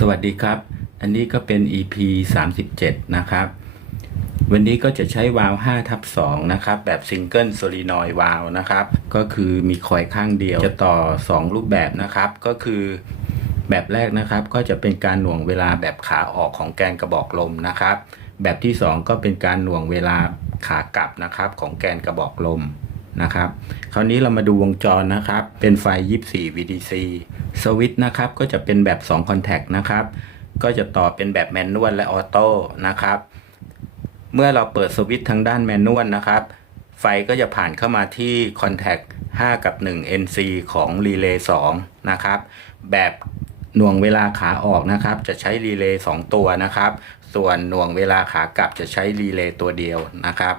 สวัสดีครับ อันนี้ก็เป็น EP 37 นะครับ วันนี้ก็จะใช้วาล์ว5ทับ2นะครับ แบบซิงเกิลโซลีนอยวาล์วนะครับ ก็คือมีคอยข้างเดียว จะต่อ 2 รูปแบบนะครับ ก็คือแบบแรกนะครับ ก็จะเป็นการหน่วงเวลาแบบขาออกของแกนกระบอกลมนะครับ แบบที่ 2 ก็เป็นการหน่วงเวลาขากลับนะครับของแกนกระบอกลม นะครับ คราวนี้เรามาดูวงจรนะครับ เป็นไฟ 24 VDC สวิตช์นะครับก็จะเป็นแบบ 2 Contact นะครับ ก็จะต่อเป็นแบบแมนนวลและออโต้นะครับ เมื่อเราเปิดสวิตช์ทางด้านแมนนวลนะครับ ไฟก็จะผ่านเข้ามาที่ Contact 5 กับ 1 NC ของรีเลย์2นะครับ แบบหน่วงเวลาขาออกนะครับ จะใช้รีเลย์2ตัวนะครับ ส่วนหน่วงเวลาขากลับจะใช้รีเลย์ตัวเดียวนะครับ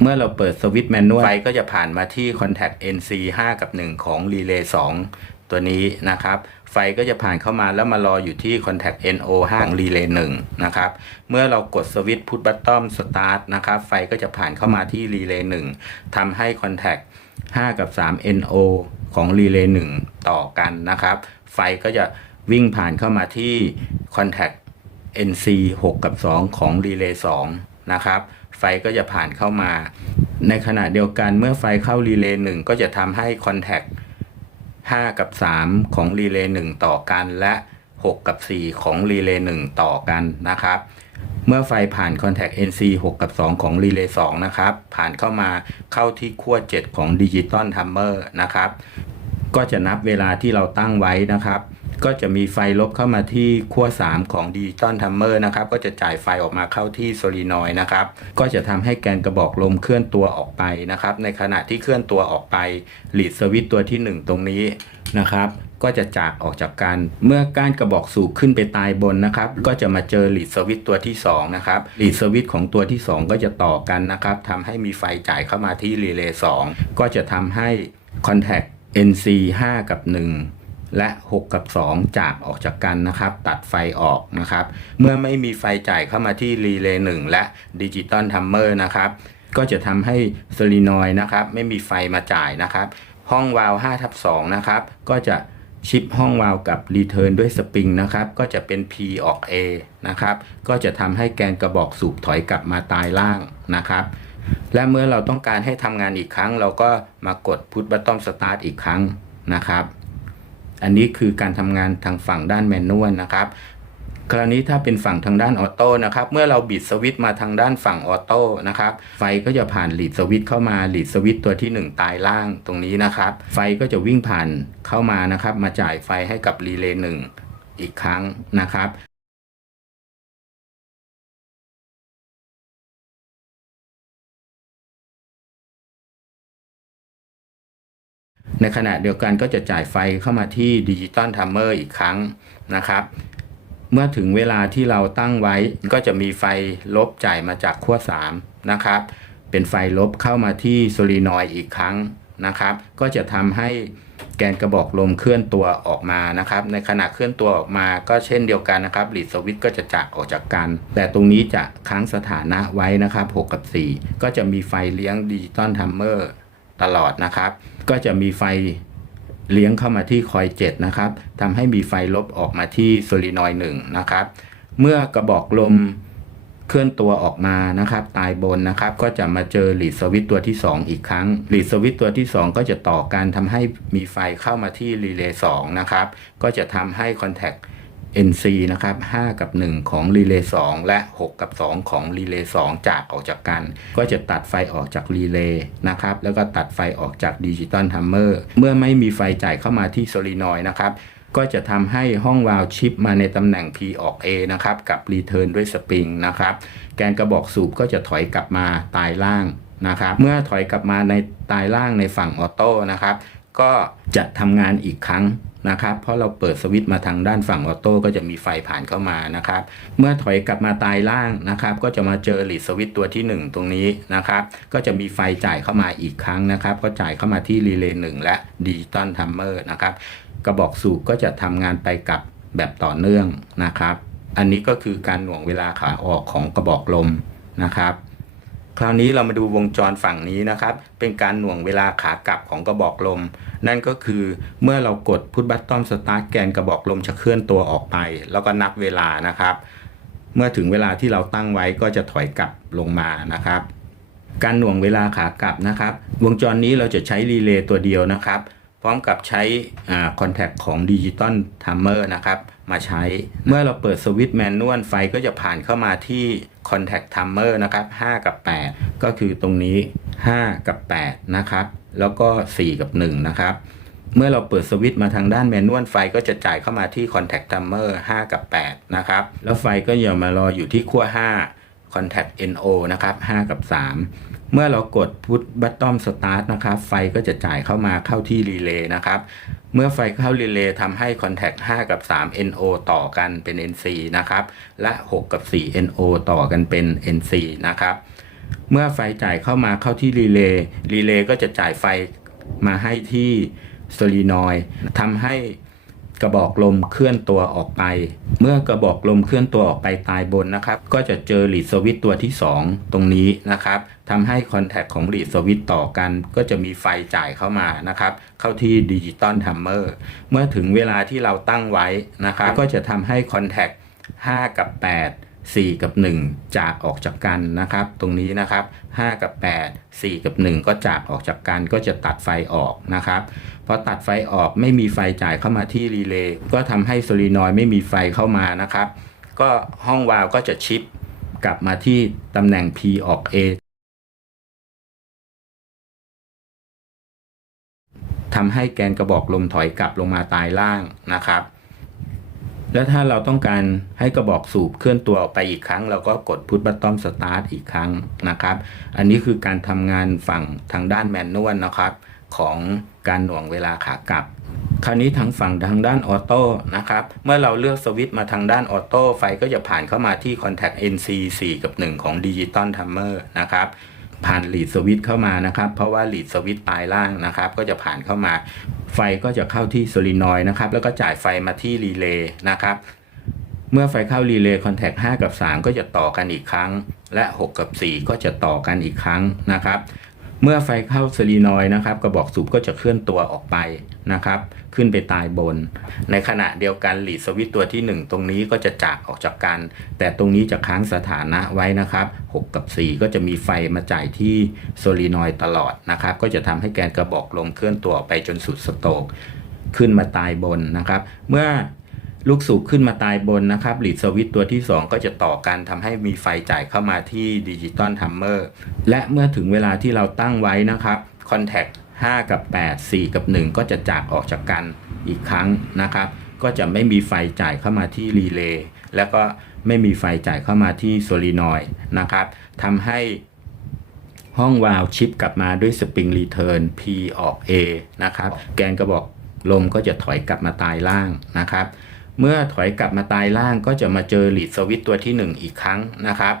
เมื่อเราเปิดสวิตช์แมนนวลไฟก็จะผ่านมาที่ Contact NC 5 กับ 1 ของรีเลย์2ตัวนี้นะครับ ไฟก็จะผ่านเข้ามาแล้วมารออยู่ที่ Contact NO 5ของรีเลย์1นะครับ เมื่อเรากดสวิตช์พุทบัตตอมสตาร์ทนะครับ ไฟก็จะผ่านเข้ามาที่รีเลย์1ทำให้ Contact 5 กับ 3 NO ของรีเลย์1ต่อกันนะครับ ไฟก็จะวิ่งผ่านเข้ามาที่ Contact NC 6 กับ 2 ของรีเลย์2นะครับ ไฟก็จะผ่านเข้ามา ในขณะเดียวกันเมื่อไฟเข้ารีเลย์1ก็จะทำให้ Contact 5กับ 3 ของรีเลย์1ต่อกัน และ 6 กับ 4 ของรีเลย์1ต่อกันนะครับ เมื่อไฟผ่าน Contact NC 6 กับ 2 ของรีเลย์2นะครับ ผ่านเข้ามาเข้าที่ขั้ว7 ของดิจิตอลทัมเมอร์นะครับ ก็จะนับเวลาที่เราตั้งไว้นะครับ ก็จะมีไฟลบเข้ามาที่ขั้ว 3 ของดิจิตอลทัมเมอร์นะครับ ก็จะจ่ายไฟออกมาเข้าที่โซลีนอยด์นะครับ ก็จะทำให้แกนกระบอกลมเคลื่อนตัวออกไปนะครับ ในขณะที่เคลื่อนตัวออกไปหลีดสวิตตัวที่ 1 ตรงนี้นะครับก็จะจากออกจากกัน เมื่อก้านกระบอกสูบขึ้นไปตายบนนะครับ ก็จะมาเจอหลีดสวิตตัวที่2นะครับหลีดสวิตของตัวที่ 2 ก็จะต่อกันนะครับทำให้มีไฟจ่ายเข้ามาที่รีเลย์2ก็จะทำให้ Contact NC 5 กับ 1 และ 6 กับ 2 จากออกจากกันนะครับ ตัดไฟออกนะครับ เมื่อไม่มีไฟจ่ายเข้ามาที่รีเลย์1และดิจิตอลทัมเมอร์นะครับ ก็จะทำให้โซลีนอยด์นะครับ ไม่มีไฟมาจ่ายนะครับ ห้องวาล์ว5ทับ2นะครับ ก็จะชิปห้องวาล์วกับรีเทิร์นด้วยสปริงนะครับ ก็จะเป็น P ออก A นะครับ ก็จะทำให้แกนกระบอกสูบถอยกลับมาตายล่างนะครับและเมื่อเราต้องการให้ทำงานอีกครั้ง เราก็มากดพุทบัตตอมสตาร์ทอีกครั้งนะครับ อันนี้คือการทำงานทางฝั่งด้านแมนนวลนะครับคราวนี้ถ้าเป็นฝั่งทางด้านออโต้นะครับ เมื่อเราบิดสวิตช์มาทางด้านฝั่งออโต้นะครับ ไฟก็จะผ่านหลีดสวิตช์เข้ามาหลีดสวิตช์ตัวที่ 1 ตายล่างตรงนี้นะครับ ไฟก็จะวิ่งผ่านเข้ามานะครับ มาจ่ายไฟให้กับรีเลย์หนึ่งอีกครั้งนะครับ ในขณะเดียวกันก็จะจ่ายไฟเข้ามาที่ดิจิตอลทัมเมอร์อีกครั้งนะครับ เมื่อถึงเวลาที่เราตั้งไว้ก็จะมีไฟลบจ่ายมาจากขั้ว3นะครับ เป็นไฟลบเข้ามาที่โซลีนอยด์อีกครั้งนะครับ ก็จะทำให้แกนกระบอกลมเคลื่อนตัวออกมานะครับ ในขณะเคลื่อนตัวออกมาก็เช่นเดียวกันนะครับลีดสวิตช์ก็จะจากออกจากกัน แต่ตรงนี้จะค้างสถานะไว้นะครับ 6 กับ 4 ก็จะมีไฟเลี้ยงดิจิตอลทัมเมอร์ ตลอดนะครับ ก็จะมีไฟเลี้ยงเข้ามาที่คอย 7 นะครับทำให้มีไฟลบออกมาที่โซลีนอย1นะครับ เมื่อกระบอกลมเคลื่อนตัวออกมานะครับ ตายบนนะครับ ก็จะมาเจอหลีดสวิตตัวที่ 2 อีกครั้งหลีดสวิตตัวที่ 2 ก็จะต่อการทำให้มีไฟเข้ามาที่รีเลย์2นะครับ ก็จะทำให้คอนแทค NC นะครับ 5 กับ 1 ของรีเลย์2และ 6 กับ 2 ของรีเลย์2จากออกจากกัน ก็จะตัดไฟออกจากรีเลย์นะครับ แล้วก็ตัดไฟออกจากดิจิตอลทัมเมอร์เมื่อไม่มีไฟจ่ายเข้ามาที่โซลีนอยด์นะครับ ก็จะทำให้ห้องวาล์วชิปมาในตำแหน่ง P ออก A นะครับ กับรีเทิร์นด้วยสปริงนะครับ แกนกระบอกสูบก็จะถอยกลับมาตายล่างนะครับ เมื่อถอยกลับมาในตายล่างในฝั่งออโต้นะครับ ก็จะทำงานอีกครั้งนะครับ เพราะเราเปิดสวิตช์มาทางด้านฝั่งออโต้ก็จะมีไฟผ่านเข้ามานะครับ เมื่อถอยกลับมาตายล่างนะครับ ก็จะมาเจอหลีดสวิตช์ตัวที่ 1 ตรงนี้นะครับ ก็จะมีไฟจ่ายเข้ามาอีกครั้งนะครับ ก็จ่ายเข้ามาที่รีเลย์หและดิจิตอลทัมเมอร์นะครับ กระบอกสูบก็จะทำงานไปกับแบบต่อเนื่องนะครับ อันนี้ก็คือการหน่วงเวลาขาออกของกระบอกลมนะครับ คราวนี้เรามาดูวงจรฝั่งนี้นะครับ เป็นการหน่วงเวลาขากลับของกระบอกลม นั่นก็คือเมื่อเรากดพุทบัตตอมสตาร์ทแกนกระบอกลมจะเคลื่อนตัวออกไป แล้วก็นับเวลานะครับ เมื่อถึงเวลาที่เราตั้งไว้ก็จะถอยกลับลงมานะครับ การหน่วงเวลาขากลับนะครับ วงจรนี้เราจะใช้รีเลย์ตัวเดียวนะครับ พร้อมกับใช้คอนแทคของดิจิตอลทัมเมอร์นะครับมาใช้ เมื่อเราเปิดสวิตช์แมนนวลไฟก็จะผ่านเข้ามาที่ Contact Timer นะครับ 5 กับ 8 ก็คือตรงนี้ 5 กับ 8 นะครับ แล้วก็ 4 กับ 1 นะครับ เมื่อเราเปิดสวิตช์มาทางด้านแมนนวลไฟก็จะจ่ายเข้ามาที่ Contact Timer 5 กับ 8 นะครับ แล้วไฟก็อย่ามารออยู่ที่ขั้ว 5 Contact NO นะครับ 5 กับ 3 เมื่อเรากด Put Button Start นะครับ ไฟก็จะจ่ายเข้ามาเข้าที่รีเลย์นะครับ เมื่อไฟเข้ารีเลย์ทำให้ Contact 5 กับ 3 NO ต่อกันเป็น NC นะครับ และ 6 กับ 4 NO ต่อกันเป็น NC นะครับ เมื่อไฟจ่ายเข้ามาเข้าที่รีเลย์รีเลย์ก็จะจ่ายไฟมาให้ที่โซลีนอยด์ทำให้ กระบอกลมเคลื่อนตัวออกไป เมื่อกระบอกลมเคลื่อนตัวออกไปตายบนนะครับ ก็จะเจอลีดสวิตตัวที่ 2 ตรงนี้นะครับทำให้คอนแทคของลีดสวิตต่อกัน ก็จะมีไฟจ่ายเข้ามานะครับ เข้าที่ดิจิตอลทัมเมอร์เมื่อถึงเวลาที่เราตั้งไว้นะครับ ก็จะทำให้คอนแทค5กับ 8 4 กับ 1 จากออกจากกันนะครับ ตรงนี้นะครับ 5 กับ 8 4 กับ 1 ก็จากออกจากกันก็จะตัดไฟออกนะครับพอตัดไฟออกไม่มีไฟจ่ายเข้ามาที่รีเลย์ก็ทำให้โซลีนอยด์ไม่มีไฟเข้ามานะครับ ก็ห้องวาล์วก็จะชิปกลับมาที่ตำแหน่ง P ออก A ทำให้แกนกระบอกลมถอยกลับลงมาตายล่างนะครับ แล้วถ้าเราต้องการให้กระบอกสูบเคลื่อนตัวออกไปอีกครั้ง เราก็กดพุทบัตตอมสตาร์ทอีกครั้งนะครับ อันนี้คือการทำงานฝั่งทางด้านแมนนวลนะครับ ของการหน่วงเวลาขากลับ คราวนี้ทางฝั่งทางด้านออโต้นะครับ เมื่อเราเลือกสวิตช์มาทางด้านออโต้ไฟก็จะผ่านเข้ามาที่ Contact NC 4 กับ 1 ของ Digital Timer นะครับ ผ่านลีดสวิตช์เข้ามานะครับ เพราะว่าลีดสวิตช์ปลายล่างนะครับ ก็จะผ่านเข้ามา ไฟก็จะเข้าที่โซลินอยด์นะครับ แล้วก็จ่ายไฟมาที่รีเลย์นะครับ เมื่อไฟเข้ารีเลย์คอนแทค5กับ 3 ก็จะต่อกันอีกครั้ง และ 6 กับ 4 ก็จะต่อกันอีกครั้งนะครับ เมื่อไฟเข้าโซลีนอยนะครับ กระบอกสูบก็จะเคลื่อนตัวออกไปนะครับ ขึ้นไปตายบน ในขณะเดียวกันหลีดสวิตตัวที่ 1 ตรงนี้ก็จะจากออกจากกัน แต่ตรงนี้จะค้างสถานะไว้นะครับ 6 กับ 4 ก็จะมีไฟมาจ่ายที่โซลีนอยตลอดนะครับ ก็จะทำให้แกนกระบอกลมเคลื่อนตัวไปจนสุดสโตรกขึ้นมาตายบนนะครับ เมื่อ ลูกสูบขึ้นมาตายบนนะครับหลีดสวิตตัวที่ 2 ก็จะต่อกันทำให้มีไฟจ่ายเข้ามาที่ดิจิตอลทัมเมอร์และเมื่อถึงเวลาที่เราตั้งไว้นะครับคอนแทค5 กับ 8 4 กับ 1 ก็จะจากออกจากกันอีกครั้งนะครับ ก็จะไม่มีไฟจ่ายเข้ามาที่รีเลย์แล้วก็ไม่มีไฟจ่ายเข้ามาที่โซลีนอยนะครับทำให้ห้องวาล์วชิปกลับมาด้วยสปริงรีเทิร์น P ออก A นะครับ แกนกระบอกลมก็จะถอยกลับมาตายล่างนะครับ เมื่อถอยกลับมาตายล่างก็จะมาเจอหลีดสวิตตัวที่ 1 อีกครั้งนะครับ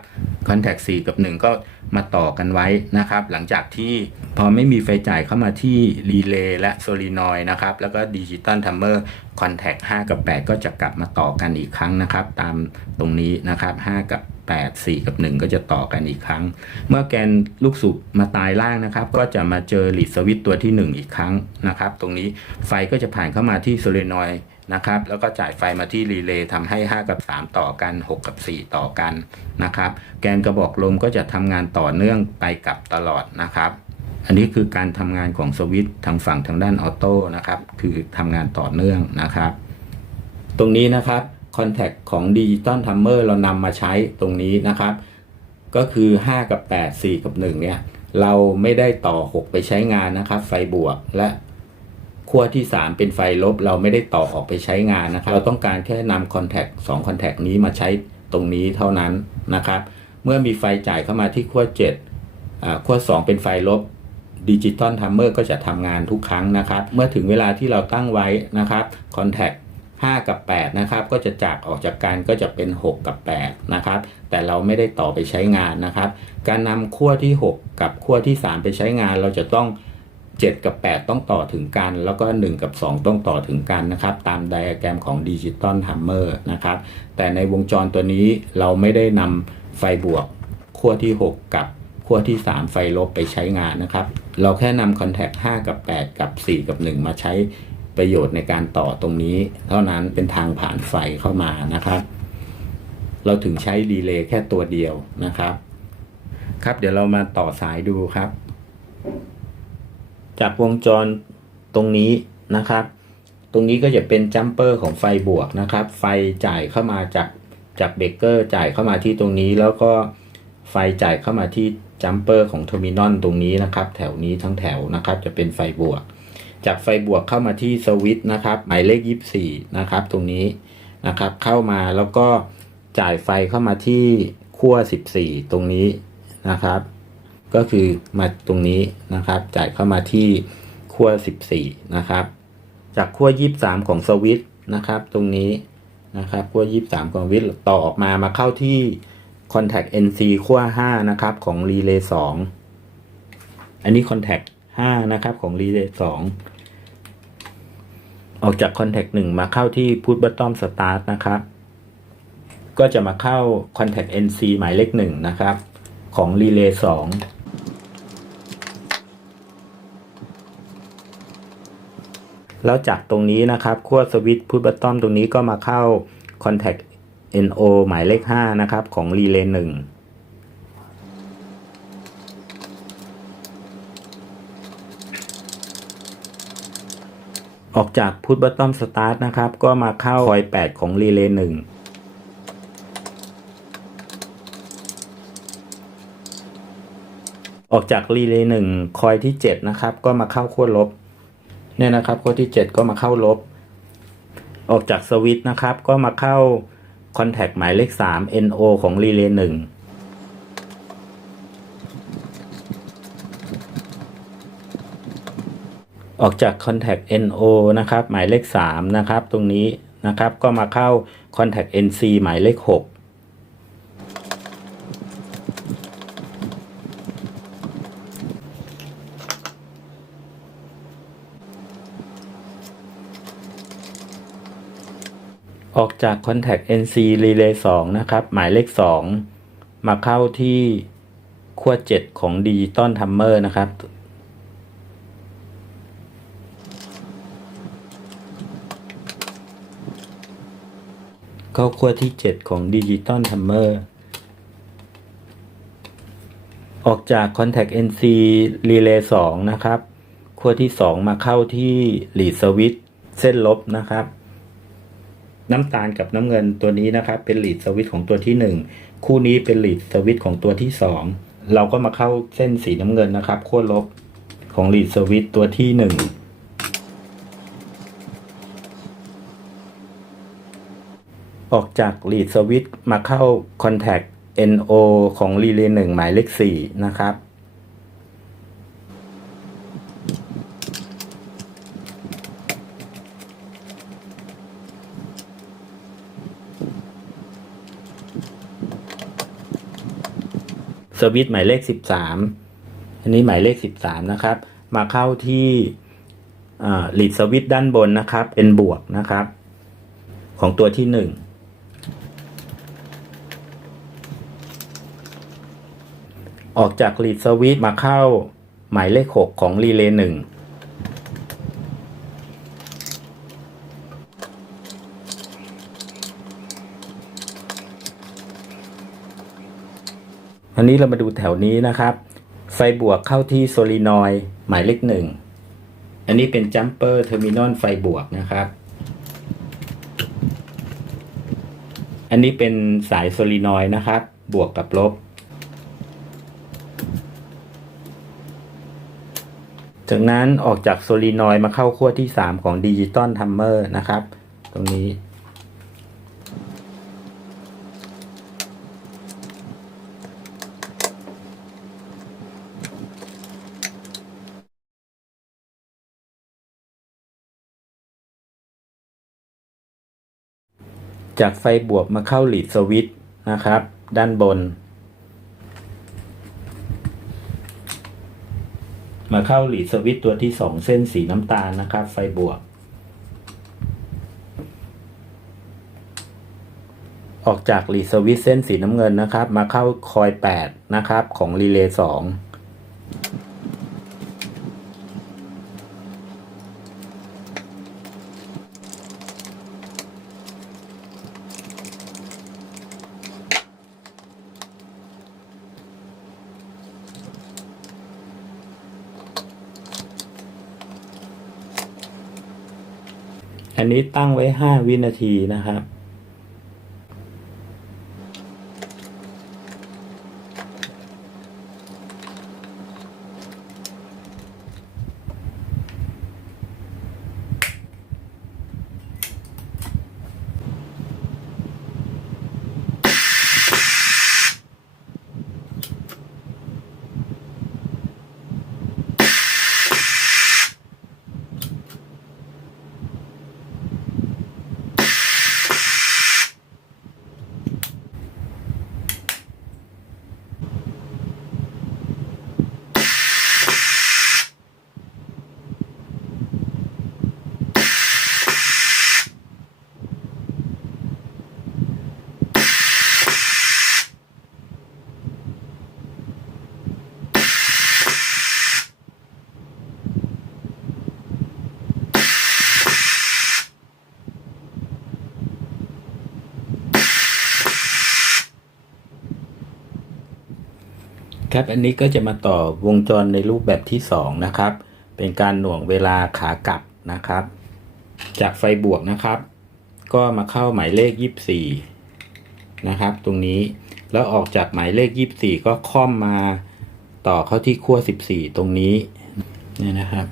คอนแทค4กับ 1 ก็มาต่อกันไว้นะครับ หลังจากที่พอไม่มีไฟจ่ายเข้ามาที่รีเลย์และโซลีนอยด์นะครับ แล้วก็ดิจิตอลทัมเมอร์คอนแทค5กับ 8 ก็จะกลับมาต่อกันอีกครั้งนะครับ ตามตรงนี้นะครับ 5 กับ 8 4 กับ 1 ก็จะต่อกันอีกครั้ง เมื่อแกนลูกสูบมาตายล่างนะครับ ก็จะมาเจอหลีดสวิตตัวที่ 1 อีกครั้งนะครับ ตรงนี้ไฟก็จะผ่านเข้ามาที่โซเลนอยด์ นะครับ แล้วก็จ่ายไฟมาที่รีเลย์ทำให้ 5 กับ 3 ต่อกัน 6 กับ 4 ต่อกันนะครับ แกนกระบอกลมก็จะทำงานต่อเนื่องไปกับตลอดนะครับ อันนี้คือการทำงานของสวิตช์ทางฝั่งทางด้านออโต้นะครับ คือทำงานต่อเนื่องนะครับ ตรงนี้นะครับคอนแทคของดิจิตอลทัมเมอร์เรานำมาใช้ตรงนี้นะครับ ก็คือ 5 กับ 8 4 กับ 1 เนี่ย เราไม่ได้ต่อ 6 ไปใช้งานนะครับ ไฟบวกและ ขั้วที่ 3 เป็นไฟลบ เราไม่ได้ต่อออกไปใช้งานนะครับ เราต้องการแค่นำคอนแทค2คอนแทคนี้มาใช้ตรงนี้เท่านั้นนะครับ เมื่อมีไฟจ่ายเข้ามาที่ขั้ว7อ่าขั้ว2 เป็นไฟลบดิจิตอลทัมเมอร์ก็จะทำงานทุกครั้งนะครับ เมื่อถึงเวลาที่เราตั้งไว้นะครับคอนแทค5 กับ 8 นะครับ ก็จะจากออกจากกันก็จะเป็น 6 กับ 8 นะครับ แต่เราไม่ได้ต่อไปใช้งานนะครับ การนำขั้วที่ 6 กับขั้วที่ 3 ไปใช้งาน เราจะต้อง 7 กับ 8 ต้องต่อถึงกัน แล้วก็ 1 กับ 2 ต้องต่อถึงกันนะครับ ตามไดอะแกรมของดิจิตอลทัมเมอร์นะครับ แต่ในวงจรตัวนี้เราไม่ได้นำไฟบวกขั้วที่ 6 กับขั้วที่ 3 ไฟลบไปใช้งานนะครับ เราแค่นำคอนแทค5กับ 8 กับ 4 กับ 1 มาใช้ประโยชน์ในการต่อตรงนี้ เท่านั้นเป็นทางผ่านไฟเข้ามานะครับ เราถึงใช้รีเลย์แค่ตัวเดียวนะครับ ครับเดี๋ยวเรามาต่อสายดูครับ จากวงจรตรงนี้นะครับ ตรงนี้ก็จะเป็นจัมเปอร์ของไฟบวกนะครับ ไฟจ่ายเข้ามาจากจากเบรกเกอร์จ่ายเข้ามาที่ตรงนี้ แล้วก็ไฟจ่ายเข้ามาที่จัมเปอร์ของเทอร์มินอลตรงนี้นะครับ แถวนี้ทั้งแถวนะครับ จะเป็นไฟบวก จากไฟบวกเข้ามาที่สวิตช์นะครับ หมายเลข 24 นะครับ ตรงนี้นะครับ เข้ามาแล้วก็จ่ายไฟเข้ามาที่ขั้ว 14 ตรงนี้นะครับ ก็คือมาตรงนี้นะครับ จ่ายเข้ามาที่ขั้ว14 นะครับ จากขั้ว23 ของสวิตช์นะครับ ตรงนี้นะครับขั้ว23 ของวิตช์ต่อออกมามาเข้าที่ Contact NC ขั้ว5นะครับของรีเลย์2อันนี้ Contact 5นะครับของรีเลย์2ออกจาก Contact 1 มาเข้าที่ Put Bottom Start นะครับ ก็จะมาเข้า Contact NC หมายเลข1นะครับของรีเลย์2 แล้วจากตรงนี้นะครับขั้วสวิตช์พุทบัตตอมตรงนี้ก็มาเข้า Contact NO หมายเลข 5 นะครับ ของรีเลย์1ออกจากพุทบัตตอมสตาร์ทนะครับ ก็มาเข้าคอย 8 ของรีเลย์1ออกจากรีเลย์1คอยที่ 7 นะครับ ก็มาเข้าขั้วลบ เนี่ยนะครับขั้วที่ 7 ก็มาเข้าลบ ออกจากสวิตช์นะครับ ก็มาเข้าคอนแทคหมายเลข 3 NO ของรีเลย์1ออกจาก Contact NO นะครับ หมายเลข 3 นะครับ ตรงนี้นะครับก็มาเข้า Contact NC หมายเลข 6 ออกจาก Contact NC Relay 2 นะครับ หมายเลข 2 มาเข้าที่ขั้ว7 ของ Digital Timer นะครับ เข้าขั้วที่ 7 ของ Digital Timer ออกจาก Contact NC Relay 2 นะครับขั้วที่ 2 มาเข้าที่ Lead Switch เส้นลบนะครับ น้ำตาลกับน้ำเงินตัวนี้นะครับเป็นลีดสวิตช์ของตัวที่ 1 คู่นี้เป็นลีดสวิตช์ของตัวที่ 2 เราก็มาเข้าเส้นสีน้ำเงินนะครับขั้วลบของลีดสวิตช์ตัวที่ 1 ออกจากลีดสวิตช์มาเข้า Contact NO ของรีเลย์1หมายเลข4นะครับ สวิตช์หมายเลข 13 อันนี้หมายเลข 13 นะครับ มาเข้าที่ลีดสวิตช์ด้านบนนะครับ เป็นบวกนะครับ ของตัวที่ 1 ออกจากลีดสวิตช์มาเข้าหมายเลข 6 ของรีเลย์1 อันนี้เรามาดูแถวนี้นะครับ ไฟบวกเข้าที่โซลีนอยด์หมายเลขหนึ่ง อันนี้เป็นจัมเปอร์เทอร์มินอลไฟบวกนะครับ อันนี้เป็นสายโซลีนอยด์นะครับ บวกกับลบ จากนั้นออกจากโซลีนอยด์มาเข้าขั้วที่ 3 ของดิจิตอลทัมเมอร์นะครับ ตรงนี้ จากไฟบวกมาเข้าหลีดสวิตช์นะครับ ด้านบน มาเข้าหลีดสวิตช์ตัวที่สองเส้นสีน้ำตาลนะครับ ไฟบวก ออกจากรีสวิตเส้นสีน้ำเงินนะครับ มาเข้าคอย 8 นะครับ ของรีเลย์2 อันนี้ตั้งไว้ 5 วินาทีนะครับ ครับ อันนี้ก็จะมาต่อวงจรในรูปแบบที่ 2 นะครับ เป็นการหน่วงเวลาขากลับนะครับ จากไฟบวกนะครับ ก็มาเข้าหมายเลข 24 นะครับ ตรงนี้แล้วออกจากหมายเลข 24 ก็ค่อมมาต่อเข้าที่ขั้ว 14 ตรงนี้เนี่ยนะครับ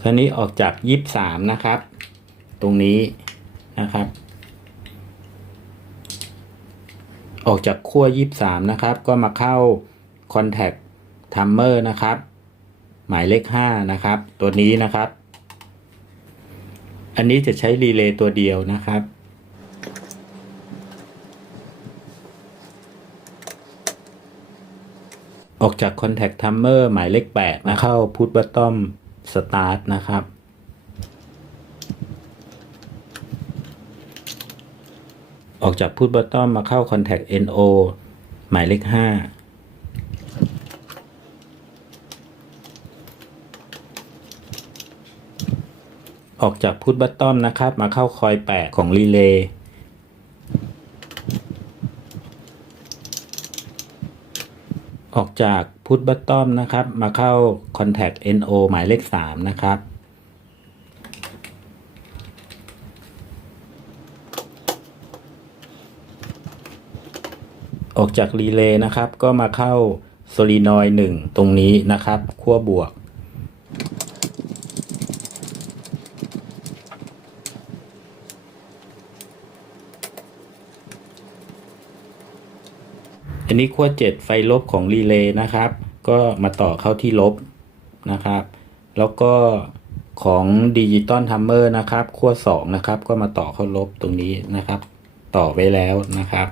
คราวนี้ออกจาก 23 นะครับ ตรงนี้นะครับ ออกจากขั้ว 23 นะครับ ก็มาเข้า Contact Timer นะครับ หมายเลข 5 นะครับ ตัวนี้นะครับ อันนี้จะใช้รีเลย์ตัวเดียวนะครับ ออกจาก Contact Timer หมายเลข 8 นะเข้า Put Bottom Start นะครับ ออกจาก Put Bottom มาเข้า Contact NO หมายเลข 5 ออกจาก Put Bottom นะครับ มาเข้าคอย 8 ของรีเลย์ออกจาก Put Bottom นะครับ มาเข้า Contact NO หมายเลข 3 นะครับ ออกจากรีเลย์นะครับ ก็มาเข้าโซลีนอยหนึ่งตรงนี้นะครับขั้วบวก อันนี้ขั้วเจ็ดไฟลบของรีเลย์นะครับ ก็มาต่อเข้าที่ลบนะครับ แล้วก็ของดิจิตอลทัมเมอร์นะครับขั้วสองนะครับ ก็มาต่อเข้าลบตรงนี้นะครับ ต่อไว้แล้วนะครับ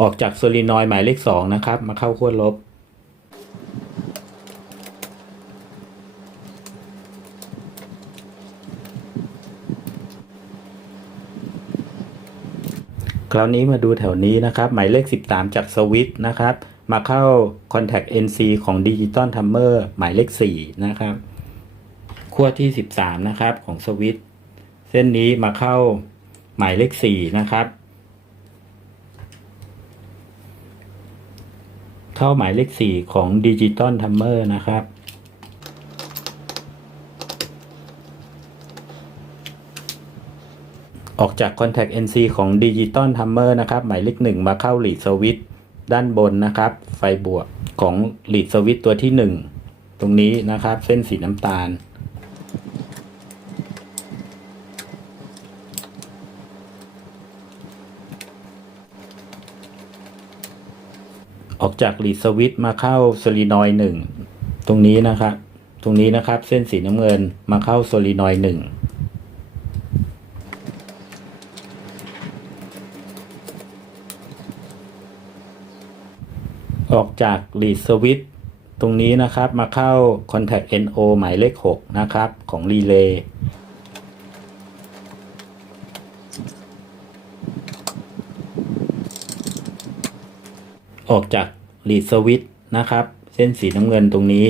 ออกจากโซลีนอยหมายเลขสองนะครับ มาเข้าขั้วลบ คราวนี้มาดูแถวนี้นะครับ หมายเลข 13 จากสวิตช์นะครับ มาเข้า Contact NC ของ Digital Timer หมายเลข 4 นะครับขั้วที่ 13 นะครับของสวิตช์เส้นนี้มาเข้าหมายเลข 4 นะครับ เข้าหมายเลข 4 ของ Digital Timer นะครับ ออกจาก Contact NC ของ Digital Timer นะครับ หมายเลข 1 มาเข้า Lead Switch ด้านบนนะครับ ไฟบวกของ Lead Switch ตัวที่ 1 ตรงนี้นะครับ เส้นสีน้ำตาล จากหลีดสวิตมาเข้าโซลีนอยหนึ่งตรงนี้นะครับ ตรงนี้นะครับ เส้นสีน้ำเงินมาเข้าโซลีนอยหนึ่งออกจากหลีดสวิตตรงนี้นะครับมาเข้า Contact NO หมายเลข 6 นะครับ ของรีเลย์ออกจาก ลีดสวิตนะครับ เส้นสีน้ำเงินตรงนี้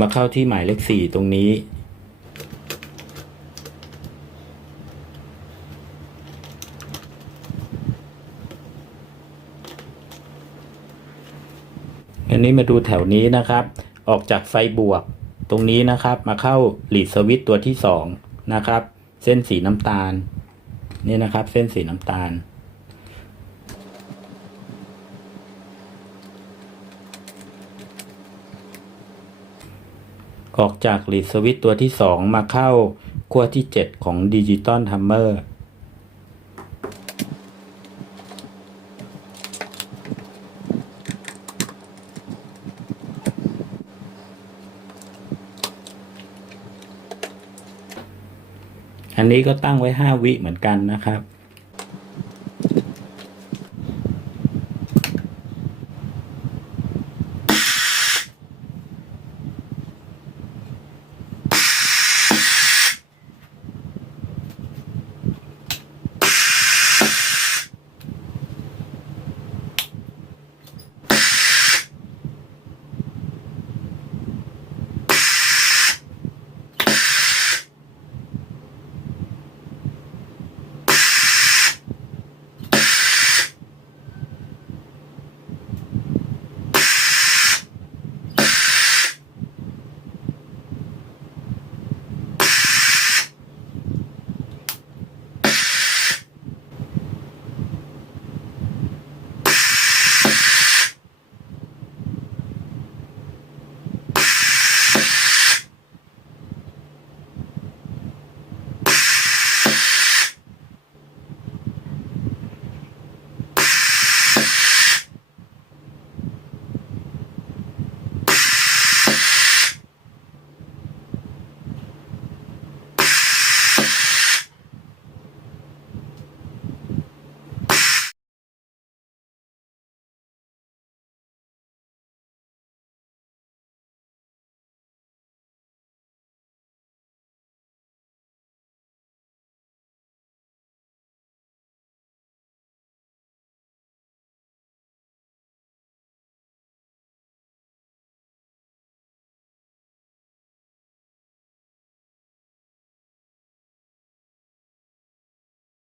มาเข้าที่หมายเลขสี่ตรงนี้ อันนี้มาดูแถวนี้นะครับ ออกจากไฟบวกตรงนี้นะครับ มาเข้าลีดสวิตตัวที่สองนะครับ เส้นสีน้ำตาล นี่นะครับ เส้นสีน้ำตาล ออกจากลีดสวิตตัวที่สองมาเข้าขั้วที่เจ็ดของดิจิตอลทัมเมอร์อันนี้ก็ตั้งไว้ 5 วิเหมือนกันนะครับ